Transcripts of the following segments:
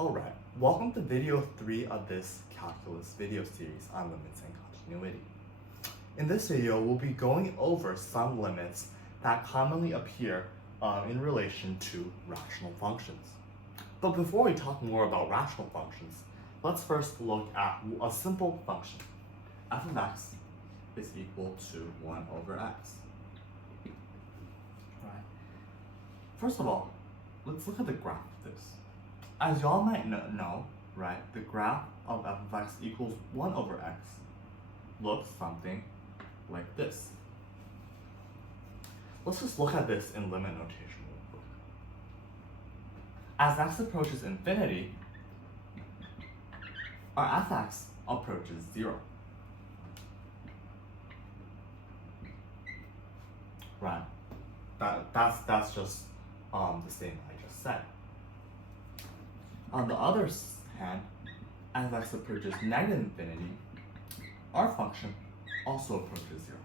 Alright, welcome to video 3 of this calculus video series on limits and continuity. In this video, we'll be going over some limits that commonly appear in relation to rational functions. But before we talk more about rational functions, let's first look at a simple function. F of x is equal to 1 over x. Right. First of all, let's look at the graph of this. As y'all might know, right, the graph of f of x equals 1 over x looks something like this. Let's just look at this in limit notation real quick. As x approaches infinity, our fx approaches 0. Right. That's just the same I just said. On the other hand, as x approaches negative infinity, our function also approaches 0.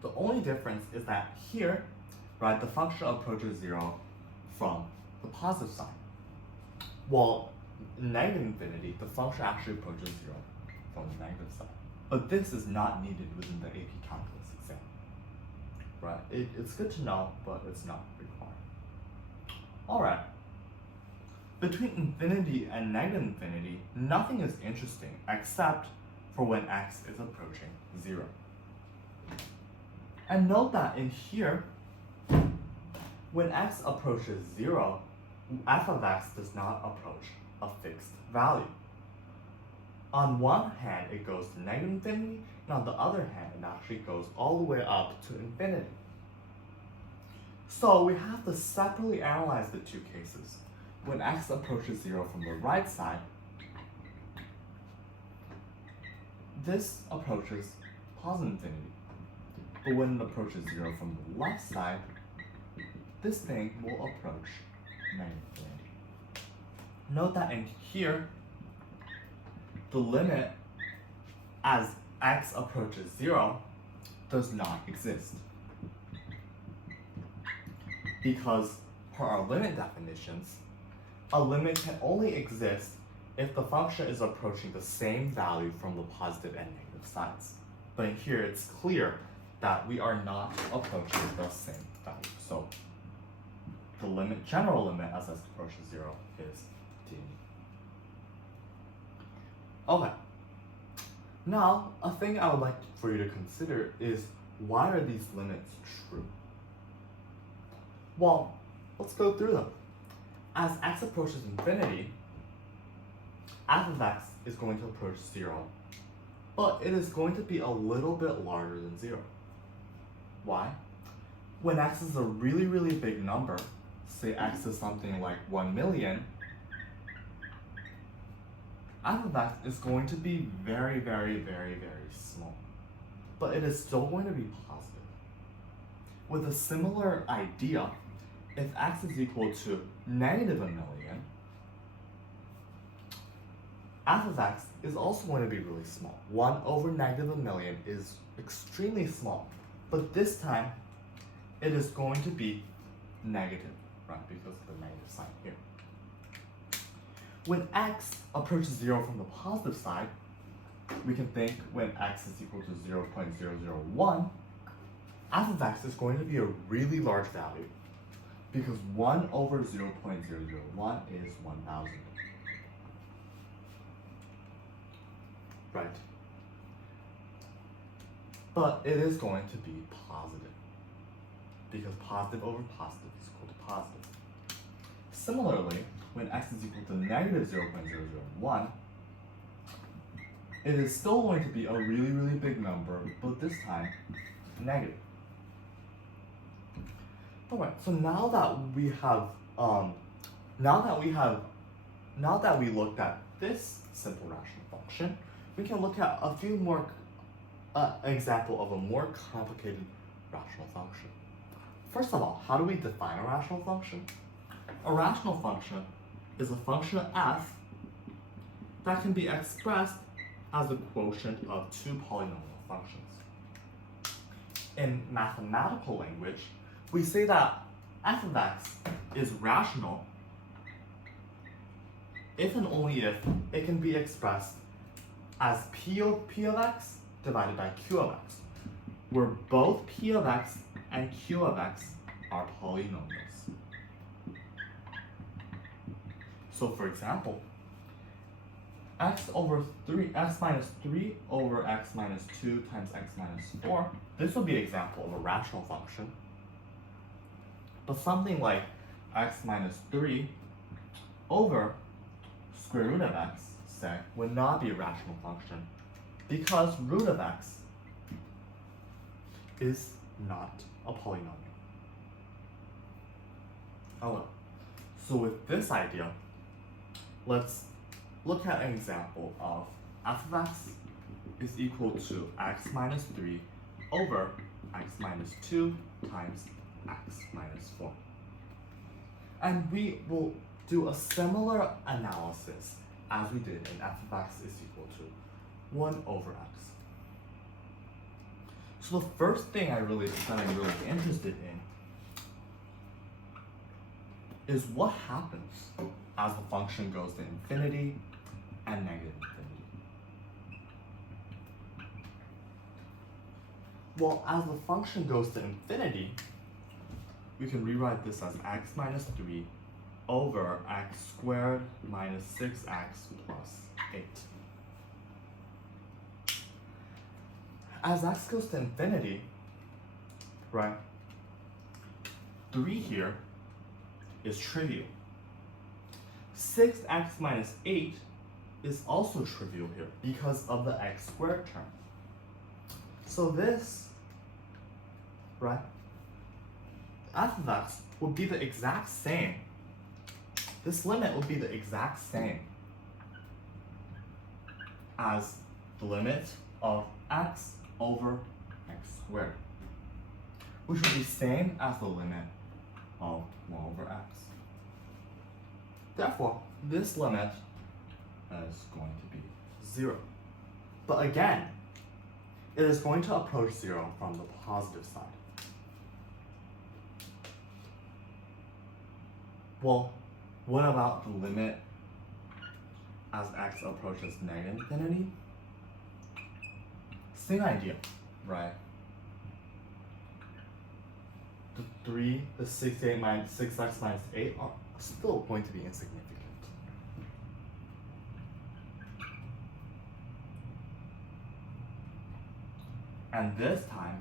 The only difference is that here, right, the function approaches 0 from the positive side. While in negative infinity, the function actually approaches 0 from the negative side. But this is not needed within the AP calculus exam. Right? It's good to know, but it's not required. Alright. Between infinity and negative infinity, nothing is interesting except for when x is approaching 0. And note that in here, when x approaches 0, f of x does not approach a fixed value. On one hand, it goes to negative infinity, and on the other hand, it actually goes all the way up to infinity. So we have to separately analyze the two cases. When x approaches 0 from the right side, this approaches positive infinity. But when it approaches 0 from the left side, this thing will approach negative infinity. Note that in here, the limit as x approaches 0 does not exist. Because per our limit definitions, a limit can only exist if the function is approaching the same value from the positive and negative sides. But in here, it's clear that we are not approaching the same value. So the limit, general limit as x approaches 0 is d. Okay. Now, a thing I would like for you to consider is, why are these limits true? Well, let's go through them. As x approaches infinity, f of x is going to approach 0, but it is going to be a little bit larger than 0. Why? When x is a really, really big number, say x is something like 1 million, f of x is going to be very, very, very, very small. But it is still going to be positive. With a similar idea, if x is equal to negative 1 million, f of x is also going to be really small. 1 over negative 1 million is extremely small. But this time, it is going to be negative, right? Because of the negative sign here. When x approaches 0 from the positive side, we can think when x is equal to 0.001, f of x is going to be a really large value, because 1 over 0.001 is 1,000. Right? But it is going to be positive, because positive over positive is equal to positive. Similarly, when x is equal to negative 0.001, it is still going to be a really, really big number, but this time, negative. Alright, so now that we looked at this simple rational function, we can look at a few more example of a more complicated rational function. First of all, how do we define a rational function? A rational function is a function of f that can be expressed as a quotient of two polynomial functions. In mathematical language, we say that f of x is rational if and only if it can be expressed as P of x divided by Q of x, where both P of x and Q of x are polynomials. So for example, x minus 3 over x minus 2 times x minus 4, this would be an example of a rational function. But something like x minus 3 over square root of x, say, would not be a rational function because root of x is not a polynomial. Oh, so with this idea, let's look at an example of f of x is equal to x minus 3 over x minus 2 times x minus 4. And we will do a similar analysis as we did in f of x is equal to 1 over x. So the first thing that I'm really interested in is what happens as the function goes to infinity and negative infinity. Well, as the function goes to infinity, we can rewrite this as x minus 3 over x squared minus 6x plus 8. As x goes to infinity, right, 3 here is trivial. 6x minus 8 is also trivial here because of the x squared term. So this, right, f of x would be the exact same. This limit would be the exact same as the limit of x over x squared, which would be same as the limit of 1 over x. Therefore, this limit is going to be 0. But again, it is going to approach 0 from the positive side. Well, what about the limit as x approaches negative infinity? Same idea, right? The 6x minus 8 are still going to be insignificant. And this time,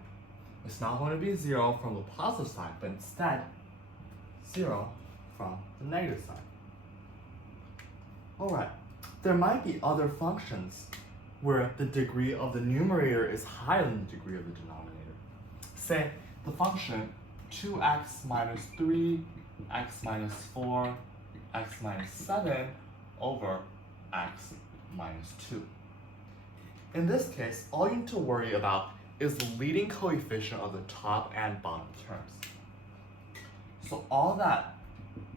it's not going to be 0 from the positive side, but instead 0 from the negative side. Alright, there might be other functions where the degree of the numerator is higher than the degree of the denominator. Say the function 2x minus 3, x minus 4, x minus 7 over x minus 2. In this case, all you need to worry about is the leading coefficient of the top and bottom terms. So all that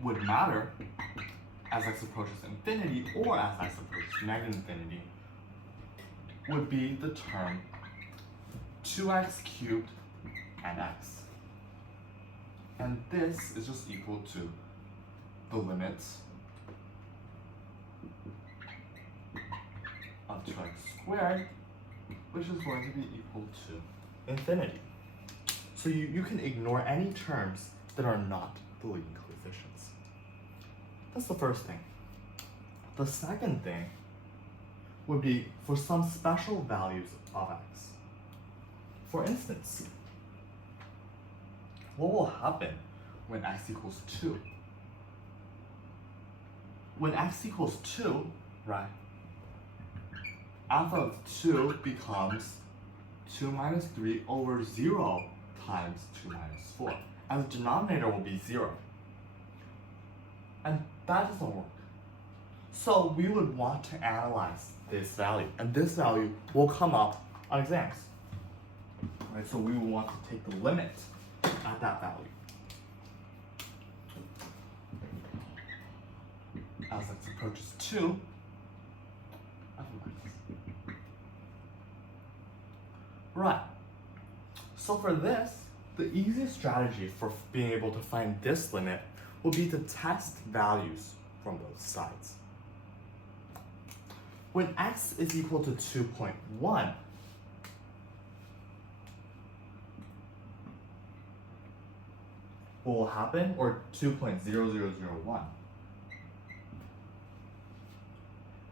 would matter as x approaches infinity or as x approaches negative infinity would be the term 2x cubed and x. And this is just equal to the limits of 2x squared, which is going to be equal to infinity. So you can ignore any terms that are not the leading coefficients. That's the first thing. The second thing would be for some special values of x. For instance, what will happen when x equals 2? When x equals 2, right, alpha of 2 becomes 2 minus 3 over 0 times 2 minus 4. And the denominator will be 0. And that doesn't work. So we would want to analyze this value. And this value will come up on exams. Right, so we will want to take the limit at that value. As x approaches 2, right. So for this, the easiest strategy for being able to find this limit will be to test values from both sides. when x is equal to 2.1, what will happen? Or 2.0001.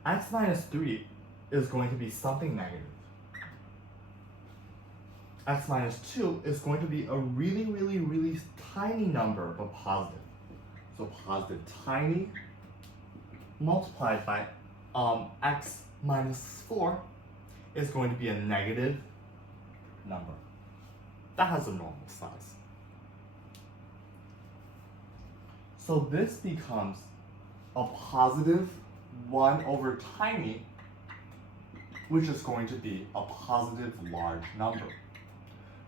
X minus 3 is going to be something negative. X minus 2 is going to be a really, really, really tiny number, but positive. So positive tiny multiplied by x minus 4 is going to be a negative number. That has a normal size. So this becomes a positive 1 over tiny, which is going to be a positive large number,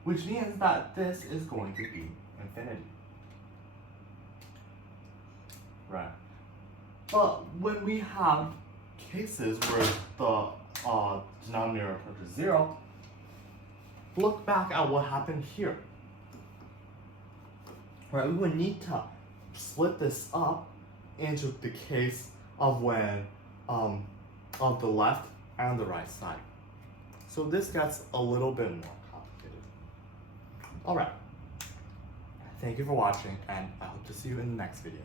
which means that this is going to be infinity. Right. But when we have cases where the denominator approaches 0, look back at what happened here. Right, we would need to split this up into the case of when of the left and the right side. So this gets a little bit more complicated. All right. Thank you for watching, and I hope to see you in the next video.